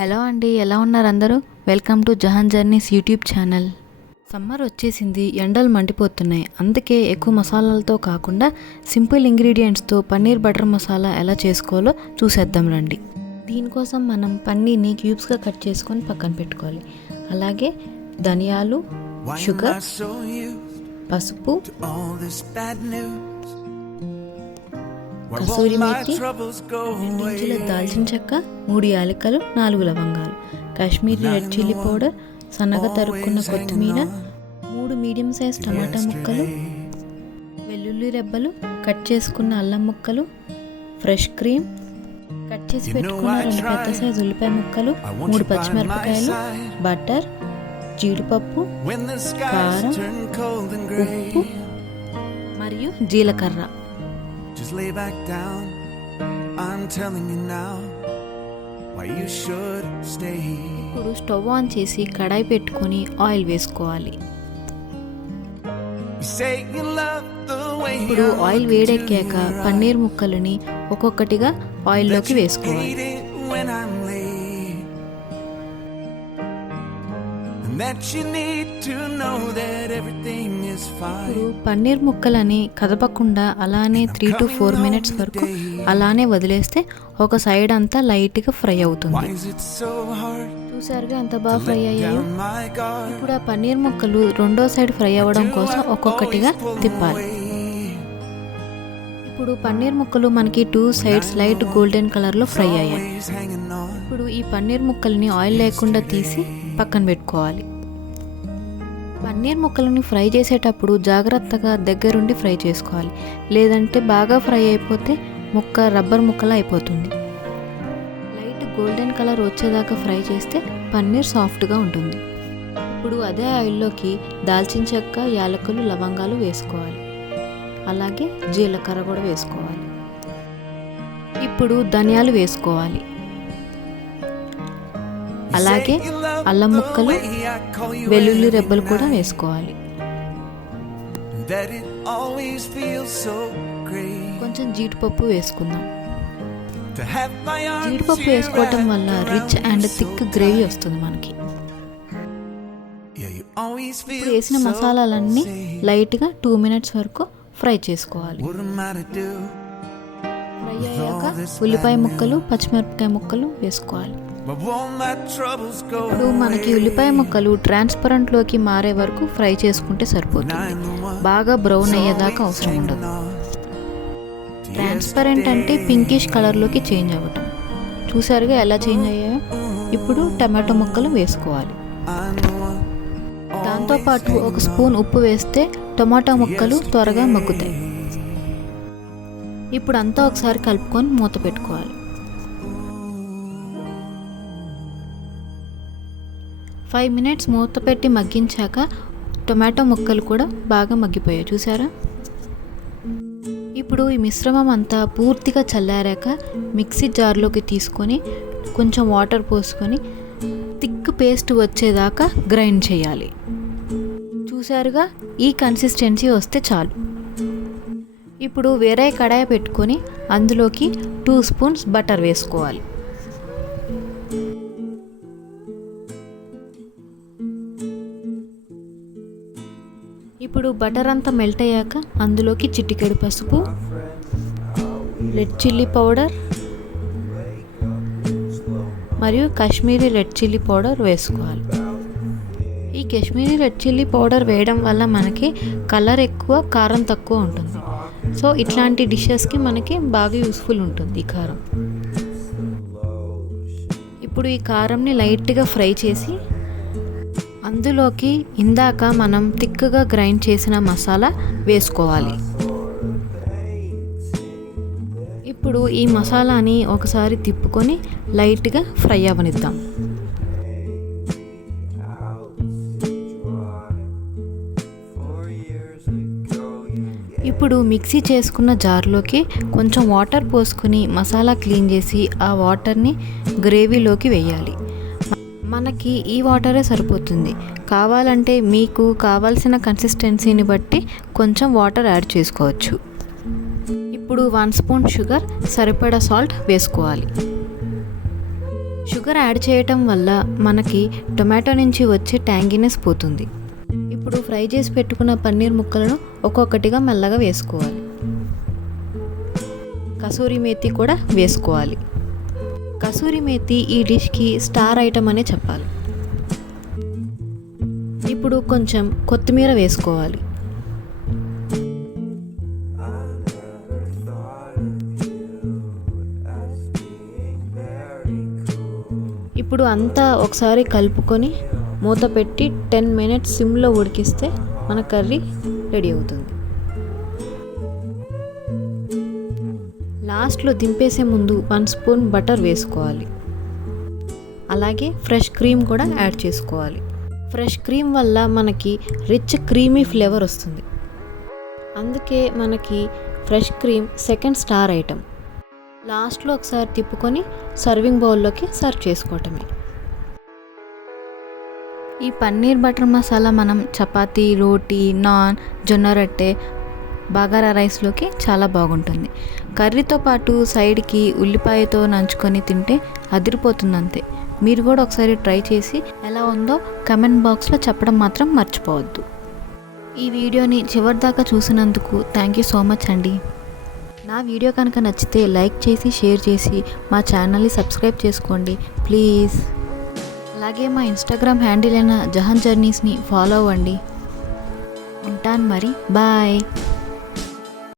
Hello అండి, ఎలా ఉన్నారు అందరూ? Welcome to Jahan journeys YouTube channel. Summer వచ్చేసింది, ఎండలు మండిపోతున్నాయి. అందుకే ఎక్కువ మసాలాలతో కాకుండా సింపుల్ ఇంగ్రీడియంట్స్తో పన్నీర్ బటర్ మసాలా ఎలా చేసుకోవాలో చూసేద్దాం రండి. దీనికోసం మనం పన్నీర్ని క్యూబ్స్గా కట్ చేసుకొని పక్కన పెట్టుకోవాలి. అలాగే ధనియాలు, షుగర్, పసుపు, కసూరి మేతి, 2 ఇంచుల దాల్చిన చెక్క, 3 యాలకులు, 4 లవంగాలు, కాశ్మీరీ రెడ్ చిల్లీ పౌడర్, సన్నగా తరుక్కున్న కొత్తిమీర, 3 మీడియం సైజ్ టమాటా ముక్కలు, వెల్లుల్లి రెబ్బలు, కట్ చేసుకున్న అల్లం ముక్కలు, ఫ్రెష్ క్రీమ్, కట్ చేసి పెట్టుకున్న 2 పెద్ద సైజు ఉల్లిపాయ ముక్కలు, 3 పచ్చిమిరపకాయలు, బటర్, జీడిపప్పు, కారం, ఉప్పు మరియు జీలకర్ర. Just lay back down. I'm telling you now why you should stay. ఇప్పుడు స్టవ్ ఆన్ చేసి కడాయి పెట్టుకొని ఆయిల్ వేసుకోవాలి. ఇప్పుడు ఆయిల్ వేడెక్కాక పన్నీర్ ముక్కలని ఒక్కొక్కటిగా ఆయిల్లోకి వేసుకోవాలి. ఇప్పుడు పన్నీర్ ముక్కలని కదపకుండా అలానే 3 to 4 minutes వరకు అలానే వదిలేస్తే ఒక సైడ్ అంతా లైట్గా ఫ్రై అవుతుంది. చూసారుగా ఎంత బాగా ఫ్రై అయ్యాయో. ఇప్పుడు ఆ పన్నీర్ ముక్కలు రెండో సైడ్ ఫ్రై అవ్వడం కోసం ఒక్కొక్కటిగా తిప్పాలి. ఇప్పుడు పన్నీర్ ముక్కలు మనకి 2 sides లైట్ గోల్డెన్ కలర్లో ఫ్రై అయ్యాయి. ఇప్పుడు ఈ పన్నీర్ ముక్కల్ని ఆయిల్ లేకుండా తీసి పక్కన పెట్టుకోవాలి. పన్నీర్ ముక్కలని ఫ్రై చేసేటప్పుడు జాగ్రత్తగా దగ్గరుండి ఫ్రై చేసుకోవాలి, లేదంటే బాగా ఫ్రై అయిపోతే ముక్క రబ్బర్ ముక్కలా అయిపోతుంది. లైట్ గోల్డెన్ కలర్ వచ్చేదాకా ఫ్రై చేస్తే పన్నీర్ సాఫ్ట్గా ఉంటుంది. ఇప్పుడు అదే ఆయిల్లోకి దాల్చిన చెక్క, యాలకులు, లవంగాలు వేసుకోవాలి. అలాగే జీలకర్ర కూడా వేసుకోవాలి. ఇప్పుడు ధనియాలు వేసుకోవాలి. అలాగే అల్లం ముక్కలు, వెల్లుల్లి రెబ్బలు కూడా వేసుకోవాలి. కొంచెం జీడిపప్పు వేసుకుందాం. జీడిపప్పు వేసుకోవటం వల్ల రిచ్ అండ్ థిక్ గ్రేవీ వస్తుంది మనకి. ఇప్పుడు వేసిన మసాలాలన్నీ లైట్గా 2 minutes వరకు ఫ్రై చేసుకోవాలి. ఫ్రై అయ్యాక ఉల్లిపాయ ముక్కలు, పచ్చిమిరపకాయ ముక్కలు వేసుకోవాలి. ఇప్పుడు మనకి ఉల్లిపాయ ముక్కలు ట్రాన్స్పరెంట్లోకి మారే వరకు ఫ్రై చేసుకుంటే సరిపోతుంది. బాగా బ్రౌన్ అయ్యేదాకా అవసరం ఉండదు. ట్రాన్స్పరెంట్ అంటే పింకిష్ కలర్లోకి చేంజ్ అవ్వటం. చూసారుగా ఎలా చేంజ్ అయ్యాయో. ఇప్పుడు టమాటో ముక్కలు వేసుకోవాలి. దాంతోపాటు 1 స్పూన్ ఉప్పు వేస్తే టమాటో ముక్కలు త్వరగా మగ్గుతాయి. ఇప్పుడు అంతా ఒకసారి కలుపుకొని మూత పెట్టుకోవాలి. 5 minutes మూత పెట్టి మగ్గించాక టొమాటో ముక్కలు కూడా బాగా మగ్గిపోయాయి. చూసారా? ఇప్పుడు ఈ మిశ్రమం అంతా పూర్తిగా చల్లారాక మిక్సీ జార్లోకి తీసుకొని కొంచెం వాటర్ పోసుకొని థిక్ పేస్ట్ వచ్చేదాకా గ్రైండ్ చేయాలి. చూసారుగా? ఈ కన్సిస్టెన్సీ వస్తే చాలు. ఇప్పుడు వేరే కడాయి పెట్టుకొని అందులోకి 2 spoons బటర్ వేసుకోవాలి. ఇప్పుడు బటర్ అంతా మెల్ట్ అయ్యాక అందులోకి చిటికెడు పసుపు, రెడ్ చిల్లీ పౌడర్ మరియు కాశ్మీరీ రెడ్ చిల్లీ పౌడర్ వేసుకోవాలి. ఈ కాశ్మీరీ రెడ్ చిల్లీ పౌడర్ వేయడం వల్ల మనకి కలర్ ఎక్కువ, కారం తక్కువ ఉంటుంది. సో ఇట్లాంటి డిషెస్కి మనకి బాగా యూస్ఫుల్ ఉంటుంది ఈ కారం. ఇప్పుడు ఈ కారంని లైట్గా ఫ్రై చేసి అందులోకి ఇందాక మనం థిక్గా గ్రైండ్ చేసిన మసాలా వేసుకోవాలి. ఇప్పుడు ఈ మసాలాని ఒకసారి తిప్పుకొని లైట్గా ఫ్రై అవ్వనిద్దాం. ఇప్పుడు మిక్సీ చేసుకున్న జార్లోకి కొంచెం వాటర్ పోసుకొని మసాలా క్లీన్ చేసి ఆ వాటర్ని గ్రేవీలోకి వేయాలి. మనకి ఈ వాటరే సరిపోతుంది. కావాలంటే మీకు కావాల్సిన కన్సిస్టెన్సీని బట్టి కొంచెం వాటర్ యాడ్ చేసుకోవచ్చు. ఇప్పుడు 1 spoon షుగర్, సరిపడా సాల్ట్ వేసుకోవాలి. షుగర్ యాడ్ చేయటం వల్ల మనకి టొమాటో నుంచి వచ్చే ట్యాంగినెస్ పోతుంది. ఇప్పుడు ఫ్రై చేసి పెట్టుకున్న పన్నీర్ ముక్కలను ఒక్కొక్కటిగా మెల్లగా వేసుకోవాలి. కసూరి మేతి కూడా వేసుకోవాలి. కసూరి మేతి ఈ డిష్కి స్టార్ ఐటమ్ అనే చెప్పాలి. ఇప్పుడు కొంచెం కొత్తిమీర వేసుకోవాలి. ఇప్పుడు అంతా ఒకసారి కలుపుకొని మూత పెట్టి 10 మినిట్స్ సిమ్లో ఉడికిస్తే మన కర్రీ రెడీ అవుతుంది. లాస్ట్లో దింపేసే ముందు 1 స్పూన్ బటర్ వేసుకోవాలి. అలాగే ఫ్రెష్ క్రీమ్ కూడా యాడ్ చేసుకోవాలి. ఫ్రెష్ క్రీమ్ వల్ల మనకి రిచ్ క్రీమీ ఫ్లేవర్ వస్తుంది. అందుకే మనకి fresh cream second star item. లాస్ట్లో ఒకసారి తిప్పుకొని సర్వింగ్ బౌల్లోకి సర్వ్ చేసుకోవటమే. ఈ పన్నీర్ బటర్ మసాలా మనం చపాతీ, రోటీ, నాన్, జొన్న రొట్టె, బగారా రైస్లోకి చాలా బాగుంటుంది. కర్రీతో పాటు సైడ్కి ఉల్లిపాయతో నంచుకొని తింటే అదిరిపోతుంది అంతే. మీరు కూడా ఒకసారి ట్రై చేసి ఎలా ఉందో కమెంట్ బాక్స్లో చెప్పడం మాత్రం మర్చిపోవద్దు. ఈ వీడియోని చివరిదాకా చూసినందుకు థ్యాంక్ యూ సో మచ్ అండి. నా వీడియో కనుక నచ్చితే లైక్ చేసి షేర్ చేసి మా ఛానల్ని సబ్స్క్రైబ్ చేసుకోండి ప్లీజ్. అలాగే మా ఇన్స్టాగ్రామ్ హ్యాండిల్ అయిన జహాన్ జర్నీస్ని ఫాలో అవ్వండి. ఉంటాను మరి, బాయ్.